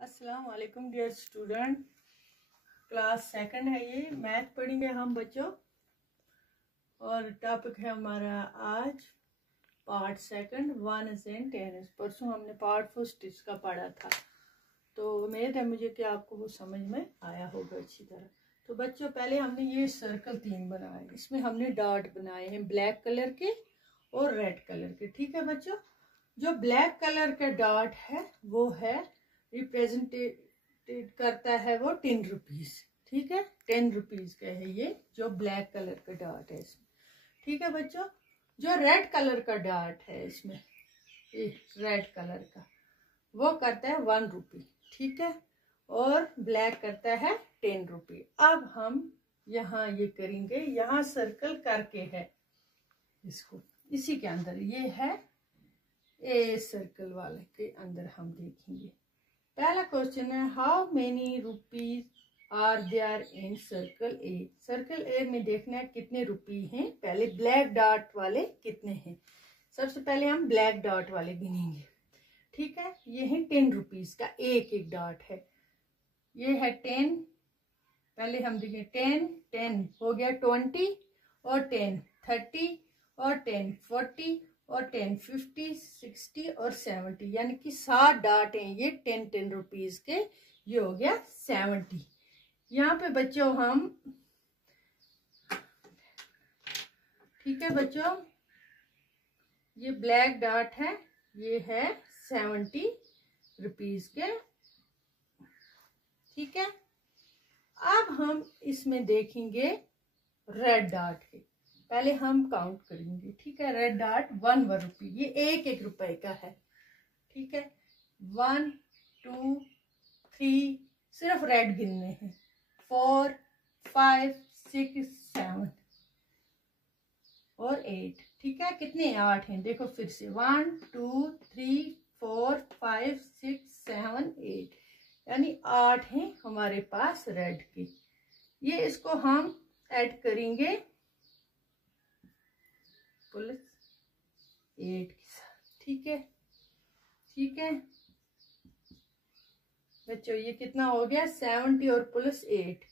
अस्सलाम वालेकुम dear student. Class second है, ये मैथ पढ़ेंगे हम बच्चों। और टॉपिक है हमारा आज पार्ट सेकंड 1 and 10। परसों हमने पार्ट फर्स्ट इसका पढ़ा था, तो उम्मीद है मुझे कि आपको वो समझ में आया होगा अच्छी तरह। तो बच्चों पहले हमने ये सर्कल 3 बनाए, इसमें हमने डॉट बनाए हैं ब्लैक कलर के और रेड कलर के। ठीक है बच्चों, जो ब्लैक कलर का डॉट है वो है रिप्रेजेंटेड करता है वो 10 रुपीज। ठीक है, 10 रुपीज का है ये जो ब्लैक कलर का डॉट है इसमें। ठीक है बच्चों, जो रेड कलर का डॉट है इसमें, रेड कलर का, वो करता है 1 रुपी। ठीक है, और ब्लैक करता है 10 रुपी। अब हम यहाँ ये करेंगे, यहाँ सर्कल करके है इसको, इसी के अंदर ये है ए सर्कल वाले के अंदर हम देखेंगे। पहला क्वेश्चन है, how many rupees are there in circle A. Circle A में देखना है कितने रुपी हैं। पहले ब्लैक डॉट वाले कितने हैं, सबसे पहले हम ब्लैक डॉट वाले गिनेंगे। ठीक है, ये है 10 रुपीज का एक एक डॉट है। ये है 10, पहले हम देखें 10 10 हो गया 20 और 10 30 और 10 40 और 10 50 60 और 70, यानी कि 7 डॉट हैं ये 10 रुपीज के। ये हो गया 70। यहाँ पे बच्चों हम, ठीक है बच्चों, ये ब्लैक डॉट है, ये है 70 रुपीज के। ठीक है, अब हम इसमें देखेंगे रेड डॉट है, पहले हम काउंट करेंगे। ठीक है, रेड डॉट 1 रुपी, ये एक एक रुपए का है। ठीक है, 1 2 3, सिर्फ रेड गिनने हैं, 4 5 6 7 और 8। ठीक है, कितने 8 हैं, देखो फिर से 1 2 3 4 5 6 7 8, यानी 8 हैं हमारे पास रेड के। ये इसको हम ऐड करेंगे प्लस 8 के साथ। ठीक है, ठीक है बच्चों, ये कितना हो गया 70 और प्लस 8,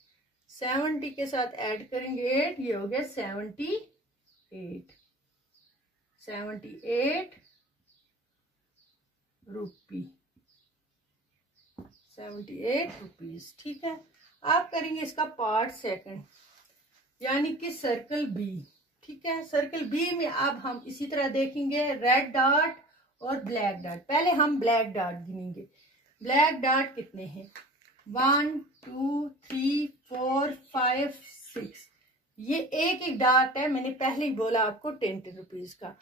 70 के साथ ऐड करेंगे 8, ये हो गया 78 रुपी, 78 रुपीज। ठीक है, आप करेंगे इसका पार्ट सेकंड, यानी कि सर्कल बी। ठीक है, सर्कल बी में अब हम इसी तरह देखेंगे रेड डॉट और ब्लैक डॉट। पहले हम ब्लैक डॉट गिनेंगे। ब्लैक डॉट कितने हैं, 1 2 3 4 5 6, ये एक एक डॉट है। मैंने पहले ही बोला आपको 10 रुपीज का।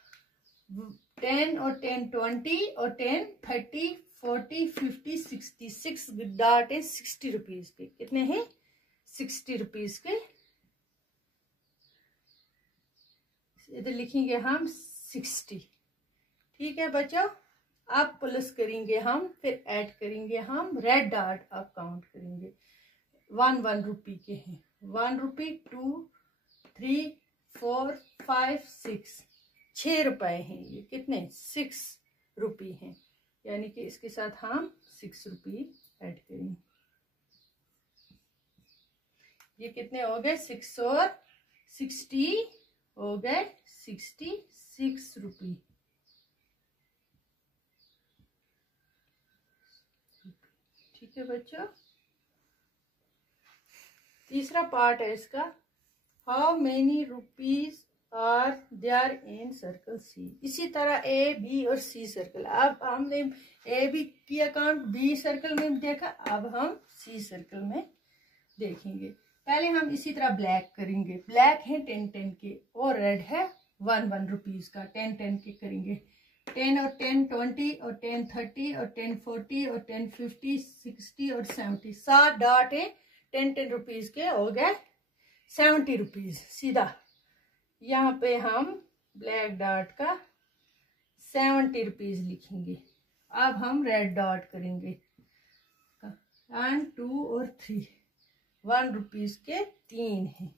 10 और 10 20 और 10 30 40 50 60, 6 डॉट है 60 रुपीज के। कितने हैं, 60 रुपीज के। इधर लिखेंगे हम 60। ठीक है बच्चों, अब प्लस करेंगे हम, फिर ऐड करेंगे हम रेड डॉट, अब काउंट करेंगे 1 रुपी के हैं। 1 रुपी 2 3 4 5 6, 6 रुपए हैं ये। कितने, 6 रुपी हैं, यानी कि इसके साथ हम 6 रुपी ऐड करेंगे। ये कितने हो गए, 6 और 60 हो गए 66 रुपी। ठीक है बच्चों, तीसरा पार्ट है इसका, how many rupees are there in circle C. इसी तरह ए बी और सी सर्कल। अब हमने ए बी की अकाउंट बी सर्कल में देखा, अब हम सी सर्कल में देखेंगे। पहले हम इसी तरह ब्लैक करेंगे। ब्लैक है 10 के और रेड है 1 रुपीज का। 10 के करेंगे, 10 और 10 20 और 10 30 और 10 40 और 10 50 60 और 70, 7 डॉट है 10 रुपीज के, हो गए 70 रुपीज। सीधा यहाँ पे हम ब्लैक डॉट का 70 रुपीज लिखेंगे। अब हम रेड डॉट करेंगे, 1 2 और 3, 1 रुपीज के 3 हैं,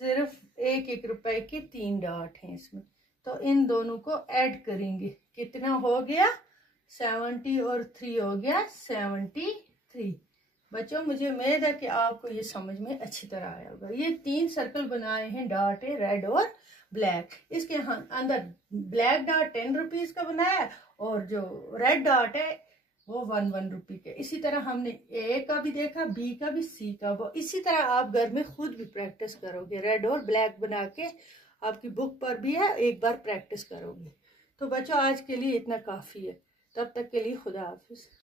सिर्फ एक एक रुपए के 3 डॉट हैं इसमें। तो इन दोनों को ऐड करेंगे, कितना हो गया 70 और 3 हो गया 73। बच्चों मुझे उम्मीद है कि आपको ये समझ में अच्छी तरह आया होगा। ये 3 सर्कल बनाए हैं, डॉट है रेड और ब्लैक। इसके अंदर ब्लैक डॉट 10 रुपीज का बनाया है और जो रेड डॉट है वो 1 रुपी के। इसी तरह हमने ए का भी देखा, बी का भी, सी का। वो इसी तरह आप घर में खुद भी प्रैक्टिस करोगे, रेड और ब्लैक बना के आपकी बुक पर भी है, एक बार प्रैक्टिस करोगे। तो बच्चों आज के लिए इतना काफी है, तब तक के लिए खुदा हाफिज।